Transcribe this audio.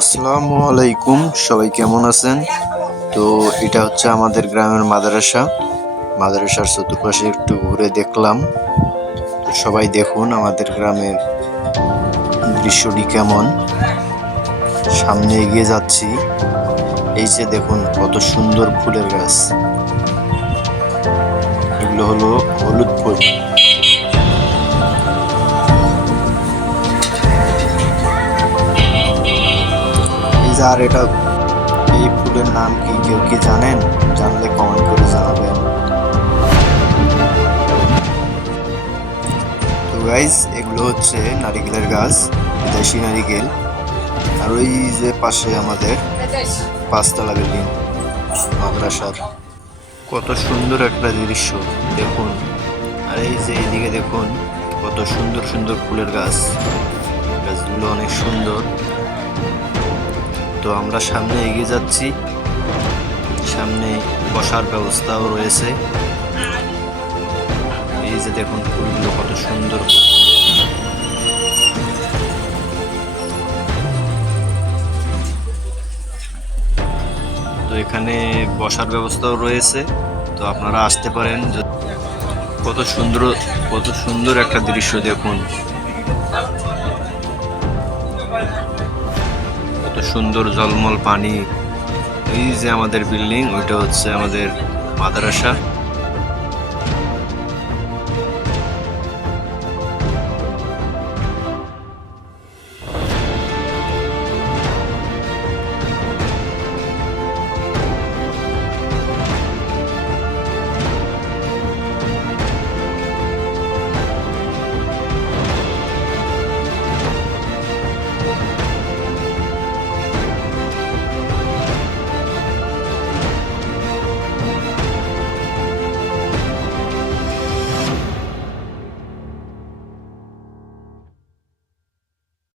আসসালামু আলাইকুম, সবাই কেমন আছেন? তো এটা হচ্ছে আমাদের গ্রামের মাদ্রাসার চতুর্পাশে একটু ঘুরে দেখলাম। তো সবাই দেখুন আমাদের গ্রামের দৃশ্যটি কেমন। সামনে এগিয়ে যাচ্ছি, এই যে দেখুন কত সুন্দর ফুলের গাছ। এগুলো হলো হলুদ ফুল। এই যে আর এটা, এই ফুলের নাম কি কেউ কি জানেন? জানলে কমেন্ট করে জানাবেন। তো গাইস, এগুলো হচ্ছে নারিকেলের গাছ, দেশি নারিকেল। আর ওই যে পাশে আমাদের 5 তলা বিল্ডিং মাদ্রাসার। কত সুন্দর একটা দৃশ্য দেখুন। আর এই যে এইদিকে দেখুন কত সুন্দর সুন্দর ফুলের গাছ। গাছগুলো অনেক সুন্দর। তো আমরা সামনে এগিয়ে যাচ্ছি, সামনে বসার ব্যবস্থাও রয়েছে। এই যে দেখুন ফুলগুলো কত সুন্দর। তো এখানে বসার ব্যবস্থাও রয়েছে, তো আপনারা আসতে পারেন। কত সুন্দর, কত সুন্দর একটা দৃশ্য দেখুন। কত সুন্দর ঝলমল পানি। এই যে আমাদের বিল্ডিং, ওইটা হচ্ছে আমাদের মাদ্রাসা।